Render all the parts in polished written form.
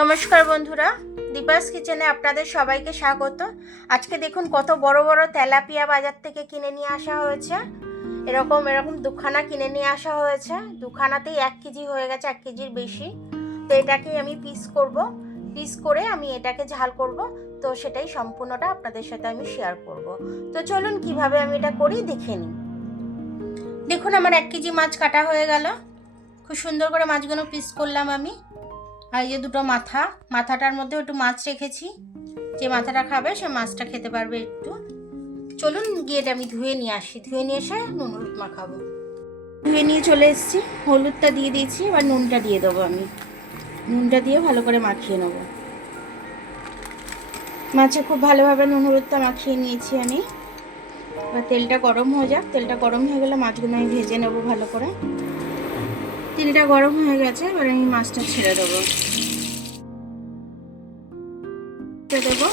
নমস্কার বন্ধুরা, দীপাস কিচেনে আপনাদের সবাইকে স্বাগত। আজকে দেখুন কত বড় বড় তেলাপিয়া বাজার থেকে কিনে নিয়ে আসা হয়েছে। এরকম দুখানা কিনে নিয়ে আসা হয়েছে। দুখানাতেই 1 কেজি হয়ে গেছে, 1 কেজির বেশি। তো এটাকে আমি পিস করে আমি এটাকে ঝাল করব। তো সেটাই সম্পূর্ণটা আপনাদের সাথে আমি শেয়ার করব। তো চলুন কিভাবে আমি এটা করি দেখে নিই। দেখুন আমার 1 কেজি মাছ কাটা হয়ে গেল। খুব সুন্দর করে মাছগুলো পিস করলাম আমি। আর এই যে দুটো মাথাটার মধ্যে একটু মাছ রেখেছি, যে মাথাটা খাবে সে মাছটা খেতে পারবে একটু। চলুন গিয়ে এটা আমি ধুয়ে নিয়ে আসি, ধুয়ে নিয়ে এসে নুন হলুদ মাখাবো। ধুয়ে নিয়ে চলে এসেছি, হলুদটা দিয়ে দিয়েছি, এবার নুনটা দিয়ে দেবো আমি। নুনটা দিয়ে ভালো করে মাখিয়ে নেব। মাছে খুব ভালোভাবে নুন হলুদটা মাখিয়ে নিয়েছি আমি। এবার তেলটা গরম হয়ে যাক, তেলটা গরম হয়ে গেলে মাছগুলো আমি ভেজে নেব ভালো করে। তেলটা গরম হয়ে গেছে, এবার আমি মাছটা ছেড়ে দেবো। দেবো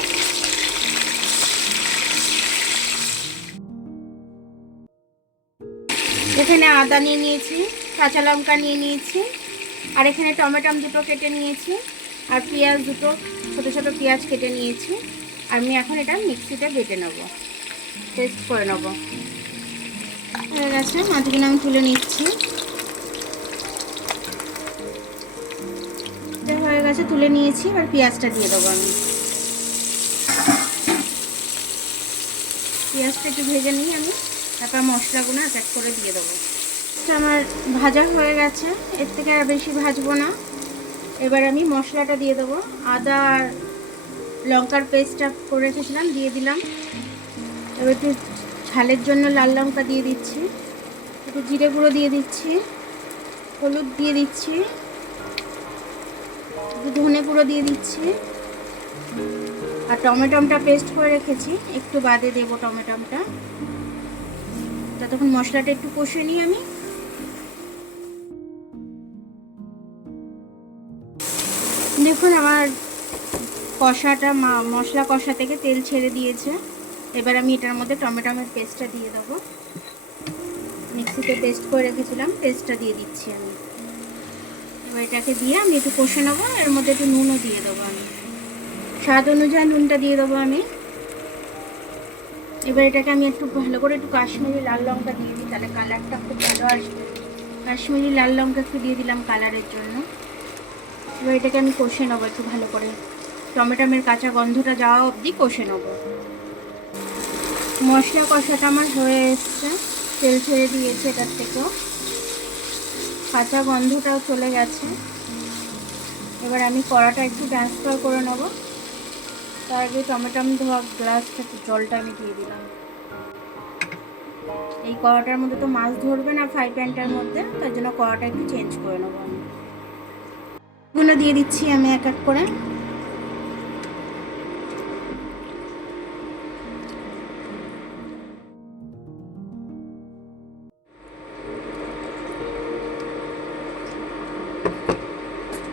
এখানে আদা নিয়ে নিয়েছি, কাঁচা লঙ্কা নিয়ে নিয়েছি, আর এখানে টমেটো দুটো কেটে নিয়েছি, আর পেঁয়াজ দুটো ছোটো ছোটো পেঁয়াজ কেটে নিয়েছি। আমি এখন এটা মিক্সিতে বেটে নেব, পেস্ট করে নেব। হয়ে গেছে, মাছগুলো আমি তুলে নিচ্ছি। হয়ে গেছে, তুলে নিয়েছি। এবার পেঁয়াজটা দিয়ে দেবো আমি। পেঁয়াজটা একটু ভেজে নিই আমি, তারপর মশলাগুলো এক এক করে দিয়ে দেবো। আমার ভাজা হয়ে গেছে, এর থেকে আর বেশি ভাজবো না। এবার আমি মশলাটা দিয়ে দেবো। আদা আর লঙ্কার পেস্টটা করে রেখেছিলাম, দিয়ে দিলাম। এবার একটু ঝালের জন্য লাল লঙ্কা দিয়ে দিচ্ছি, একটু জিরে গুঁড়ো দিয়ে দিচ্ছি, হলুদ দিয়ে দিচ্ছি, একটু ধনে গুঁড়ো দিয়ে দিচ্ছি, আর টমেটোটা পেস্ট করে রেখেছি, একটু বাদে দেবো টমেটোটা। ততক্ষণ মশলাটা একটু কষে নিই আমি। দেখুন আমার মশলা কষা থেকে তেল ছেড়ে দিয়েছে। এবার আমি এটার মধ্যে টমেটোর পেস্টটা দিয়ে দেবো। মিক্সিতে পেস্ট করে রেখেছিলাম, পেস্টটা দিয়ে দিচ্ছি আমি। এবার এটাকে দিয়ে আমি একটু কষে নেবো। এর মধ্যে একটু নুনও দিয়ে দেবো আমি, স্বাদ অনুযায়ী নুনটা দিয়ে দেবো আমি। এবার এটাকে আমি একটু ভালো করে একটু কাশ্মীরি লাল লঙ্কা দিয়ে দিই, তাহলে কালারটা খুব ভালো আসবে। কাশ্মীরি লাল লঙ্কা একটু দিয়ে দিলাম কালারের জন্য। এবার এটাকে আমি কষে নেবো একটু ভালো করে, টমেটোর কাঁচা গন্ধটা যাওয়া অবধি কষে নেবো। মশলা কষাটা আমার হয়ে এসছে, তেল ছেড়ে দিয়েছে, এটার থেকেও কাঁচা গন্ধটাও চলে গেছে। এবার আমি কড়াটা একটু ট্রান্সফার করে নেব। তার আগে টমেটো ধোয়া গ্লাসটা জলটা আমি দিয়ে দিলাম। এই কড়াটার মধ্যে তো মাছ ধরবে না ফ্রাই প্যানটার মধ্যে, তার জন্য কড়াটা একটু চেঞ্জ করে নেবো আমি। এগুলো দিয়ে দিচ্ছি আমি এক এক করে।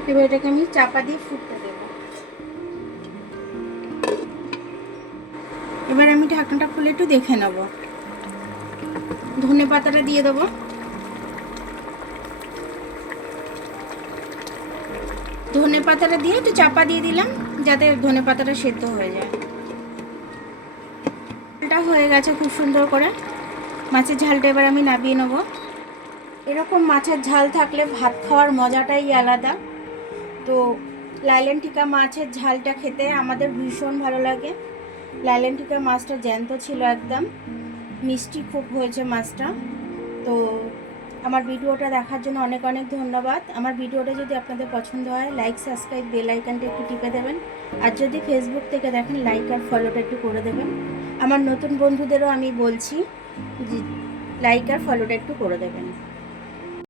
এবার এটাকে আমি চাপা দিয়ে ফুটতে দেব। এবার আমি ঢাকনাটা খুলে একটু দেখে নেব। ধনে পাতাটা দিয়ে দেবো। ধনে পাতাটা দিয়ে একটু চাপা দিয়ে দিলাম, যাতে ধনে পাতাটা সেদ্ধ হয়ে যায়। ঝালটা হয়ে গেছে খুব সুন্দর করে। মাছের ঝালটা এবার আমি নামিয়ে নেব। এরকম মাছের ঝাল থাকলে ভাত খাওয়ার মজাটাই আলাদা। তো লাইলেনটিকা মাছের ঝালটা খেতে আমাদের ভীষণ ভালো লাগে। লাইলেনটিকা মাছটা জ্যান্ত ছিল একদম, মিষ্টি খুব হয়েছে মাছটা। তো আমার ভিডিওটা দেখার জন্য অনেক অনেক ধন্যবাদ। আমার ভিডিওটা যদি আপনাদের পছন্দ হয়, লাইক সাবস্ক্রাইব বেল আইকনটা একটু টিপে দেবেন। আর যদি ফেসবুক থেকে দেখেন, লাইক আর ফলোটা একটু করে দেবেন। আমার নতুন বন্ধুদেরও আমি বলছি যে লাইক আর ফলোটা একটু করে দেবেন।